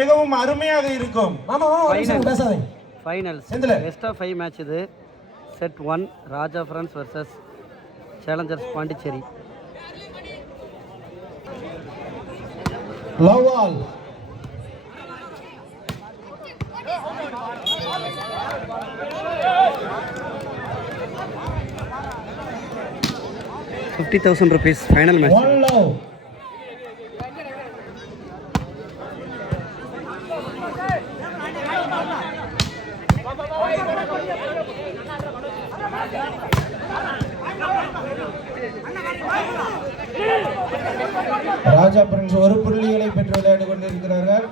மிகவும் அருமையாக இருக்கும். ஃபைனல்ஸ் பெஸ்ட் ஆஃப் 5 மேட்ச் இது. செட் 1 ராஜா friends versus Challengers Pondicherry. லவால் ₹50,000 final match. ராஜா பிரின்ஸ் ஒரு புள்ளிகளை பெற்று விளையாடி கொண்டிருக்கிறார்கள்.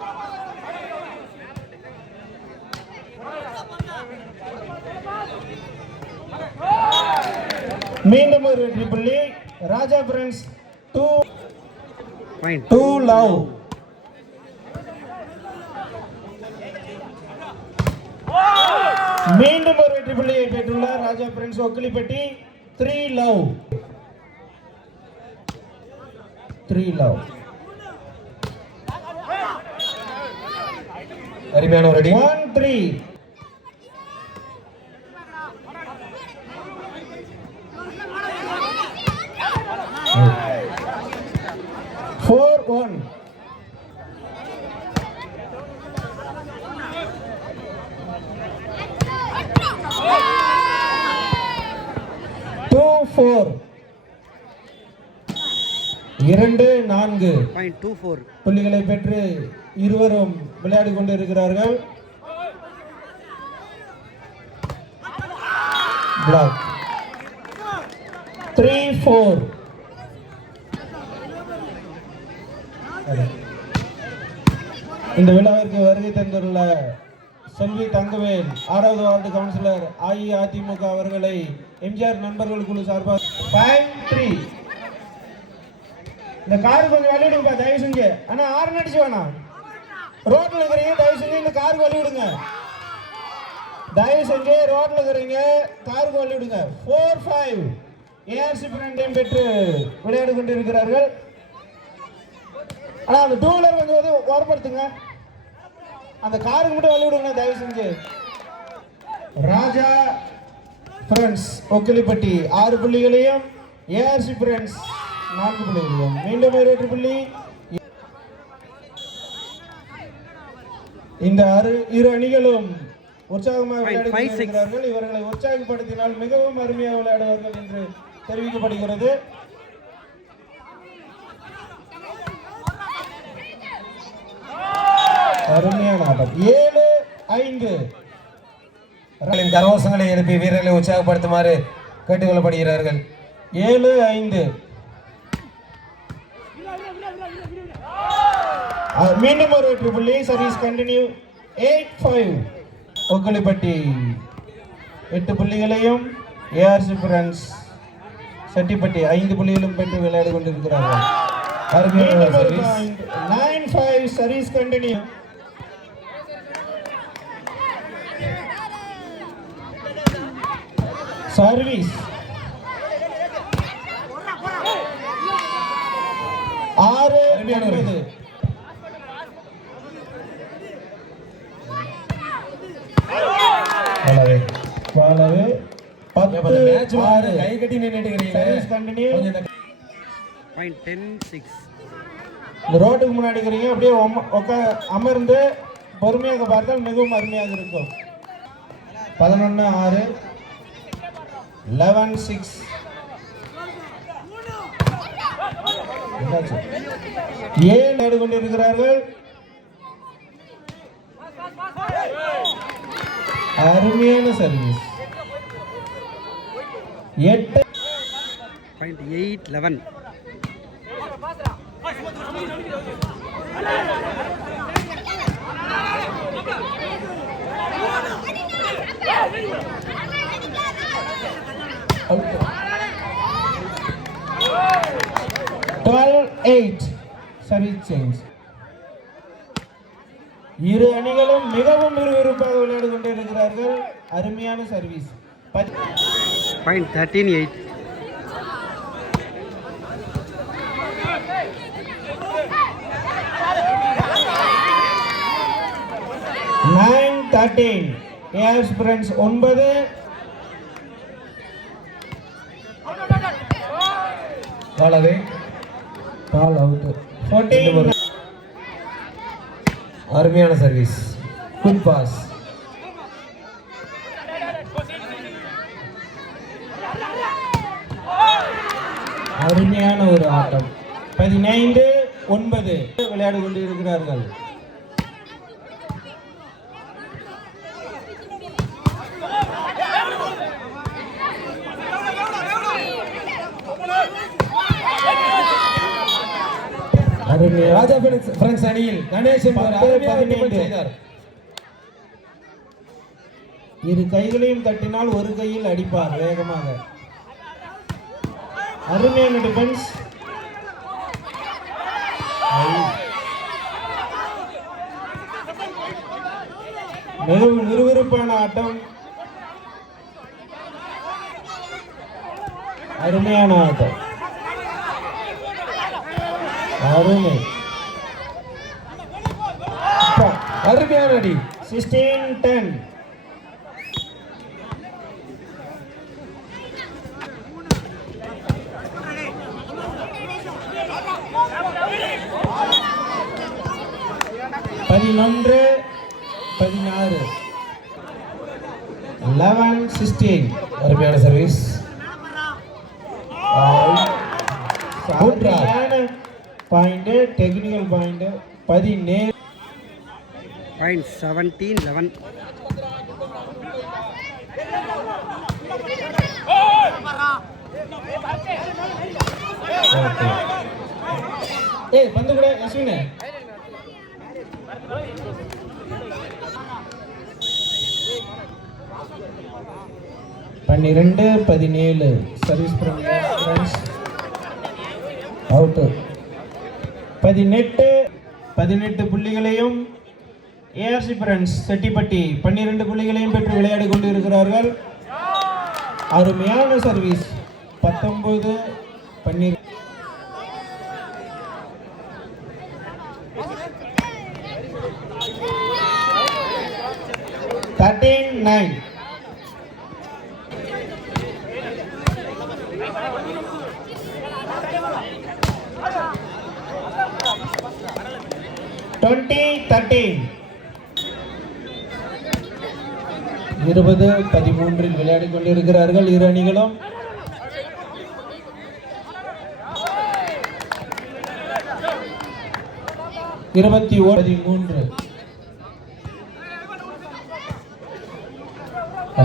மீண்டும் ஒரு வெற்றி புள்ளி. ராஜா பிரின்ஸ் 2 லவ். மீண்டும் ஒரு வெற்றி புள்ளியை பெற்றுள்ளார் ராஜா பிரின்ஸ் ஒக்கிலிப்பட்டி. 3 லவ். அருமையான ரெடி. 1-3. புள்ளிகளை பெற்று இருவரும் விளையாடி கொண்டிருக்கிறார்கள். பிளாக் 3-4. இந்த விழாவிற்கு வருகை தந்துள்ள செல்வி தங்கவேல் 6வது வார்டு கவுன்சிலர் அஇஅதிமுக அவர்களை எம்ஜிஆர் நண்பர்கள் குழு சார்பாக 5-3. இந்த காரு கொஞ்சம் வழி விடுங்கப்பா தயவு செஞ்சு. ஆனா ஆறு அடிச்சு வேணாம். ரோட்ல இருக்கிறீங்க தயவு செஞ்சு இந்த காருக்கு வழி விடுங்க. தயவு செஞ்சு ரோட்ல இருக்கிறீங்க காருக்கு வழி விடுங்க. 4-5 ஏஆர்சி பிரண்டையும் பெற்று விளையாடி கொண்டிருக்கிறார்கள். ஆனா அந்த 2 வீலர் வந்து ஓரப்படுத்துங்க. அந்த காருக்கு மட்டும் வழி விடுங்க தயவு செஞ்சு. ராஜா ஃப்ரெண்ட்ஸ் ஒக்கிலிப்பட்டி 6 புள்ளிகளையும் ஏஆர்சி ஃப்ரெண்ட்ஸ் 4 புள்ளிகளையும். மீண்டும் ஒரு வெற்றி புள்ளி. இந்த இரு அணிகளும் உற்சாகமாக விளையாடி கொண்டிருக்கிறார்கள். இவர்களை உற்சாகப்படுத்தினால் மிகவும் அருமையாக விளையாடுவார்கள் என்று தெரிவிக்கப்படுகிறது. அருமையான ஆட்டம். 7-5. கரகோஷங்களை எழுப்பி வீரர்களை உற்சாகப்படுத்துமாறு கேட்டுக்கொள்ளப்படுகிறார்கள். 7-5. மீண்டும் ஒரு வெற்றி புள்ளி. Service continue. 8-5 ஒக்கிலிப்பட்டி 8 புள்ளிகளையும் ஏஆர்சி ஃப்ரெண்ட்ஸ் செட்டிப்பட்டி 5 புள்ளிகளும் பெற்று விளையாடி கொண்டிருக்கிறார்கள். 9-5 சர்வீஸ் கண்டினியூ. சர்வீஸ் 6-9. பாலவே 10-6. கை கட்டி நின்னுட்டு இருக்கீங்க. பாயிண்ட் 10-6. இந்த ரோட்டுக்கு முன்னாடி இருக்கிறீங்க அப்படியே அமர்ந்து பொறுமையாக பார்த்தால் மிகவும் அருமையாக இருக்கும். 11-6. 11-6. 7 ஆடு கொண்டிருக்கிறார்கள். அருமையான சர்வீஸ். 8-11. Out. 12-8 service change. இரு அணிகளும் மிகவும் விறுவிறுப்பாக விளையாடி கொண்டிருக்கிறார்கள். அருமையான service. Point 13-8. 9-13. ARC Friends 9. Ball away. Ball out. 14. அருமையான சர்வீஸ். Good pass. அருமையான ஒரு ஆட்டம். 15-9 விளையாடி கொண்டு இருக்கிறார்கள். ராஜா ஃப்ரெண்ட்ஸ் அணியில் கணேசன் ஒரு அருமையான டிஃபென்ஸ் செய்தார். இரு கைகளையும் தட்டினால் ஒரு கையில் அடிப்பார் வேகமாக. அருமையான டிஃபென்ஸ். மிகவும் விறுவிறுப்பான ஆட்டம். அருமையான ஆட்டம். அருமை. அருமையான அடி. 16-10. பதினொன்று 16. 11-16. அருமையான service. Point technical point. 17. Point 17-11. ஏய் பந்து கூட அஸ்வின். 12-17. Service friends out. 18 புள்ளிகளையும் ஏஆர்சி ஃப்ரெண்ட்ஸ் செட்டிப்பட்டி 12 புள்ளிகளையும் பெற்று விளையாடி கொண்டு இருக்கிறார்கள். அருமையான சர்வீஸ். 19-12. இருபது 13 விளையாடி கொண்டிருக்கிறார்கள் இரு அணிகளும். இருபத்தி 13.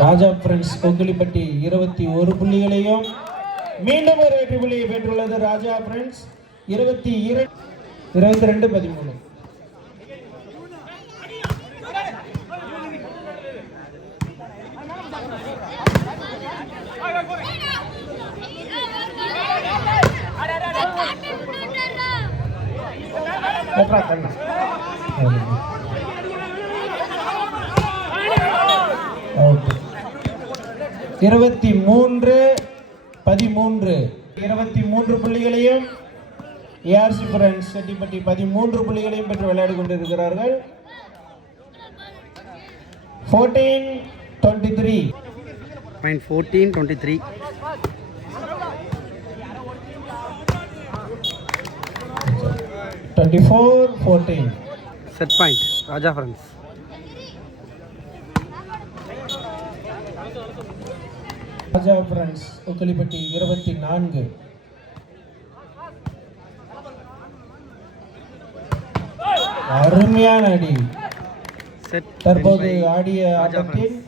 ராஜா ஃப்ரெண்ட்ஸ் கொங்கிலிப்பட்டி 21 புள்ளிகளையும் மீண்டும் ஒரு வெற்றி புள்ளியை பெற்றுள்ளது ராஜா ஃப்ரெண்ட்ஸ். 22-13. இருபத்தி 23 புள்ளிகளையும் ஏஆர்சி ஃப்ரெண்ட்ஸ் செட்டிப்பட்டி 13 புள்ளிகளையும் பெற்று விளையாடி கொண்டிருக்கிறார்கள். 14-23. 14-23. 24-14. செட் பாயிண்ட் ராஜா ஃப்ரெண்ட்ஸ். ராஜா ஃப்ரெண்ட்ஸ் உக்கலிப்பட்டி 24. அருமையான அடி. செட் தற்போது ஆடிய ஆட்டத்தில்